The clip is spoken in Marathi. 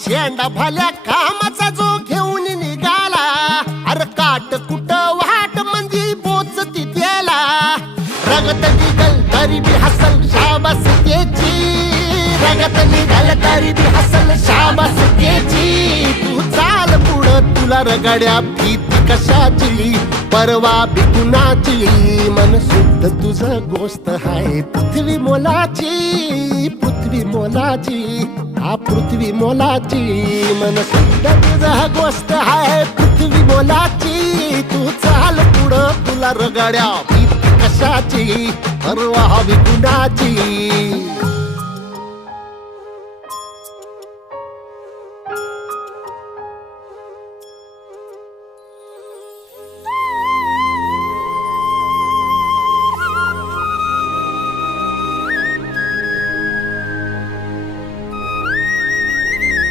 झेंडा भाल्या कामाचा जो घेऊन निघाला, अरे काट कुट वाट मंदी पोचती त्याला, रगत निघल तरी बी हसल शाबास त्याची, रगत निघल तरी बी हसल शाबास त्याची. तू चाल पुढं तुला रगड्या भीती कशाची, परवा बी कुणाची, मन शुद्ध तुझं गोष्ट हाय पृथ्वी मोलाची, पृथ्वी मोलाची, हा पृथ्वी मोलाची, मन शुद्ध तुझं गोष्ट हाय पृथ्वी मोलाची. तू चाल पुढं तुला रगड्या भीती कशाची, परवा बी कुणाची.